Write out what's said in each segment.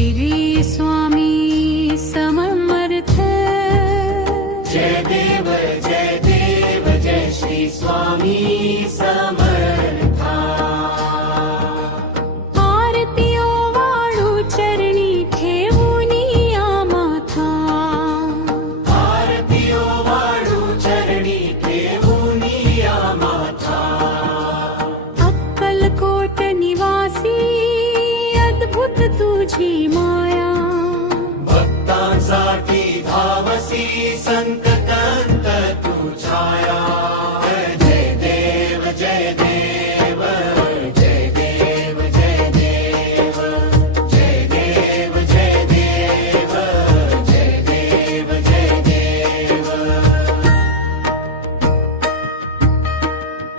श्री स्वामी समर्थ। जय देव जय श्री स्वामी समर्था। आरतीओ वाळू चरणी ठेवूनी या माथा। आरतीओ वाळू चरणी ठेवूनी या माथा। अक्कलकोट निवासी अद्भुत तुझी माया। भक्तांसाठी धावसी संकटांत तू छाया। जय देव जय देव जय देव जय देव जय देव जय देव जय देव जय देव।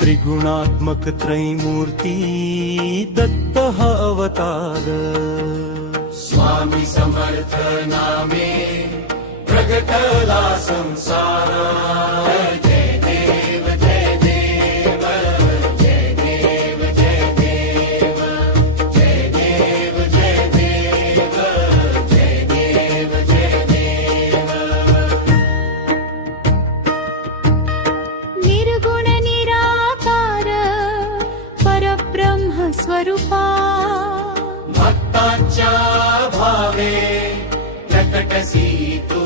त्रिगुणात्मक त्रैमूर्ती दत्त हा अवतार। स्वामी समर्थ नामे प्रगटला संसार। जय देव जय देव जय देव जय देव जय देव जय देव जय देव जय देव। निर्गुण निराकार परब्रह्म स्वरूपा। भक्तांच्या भावे प्रकटसी तू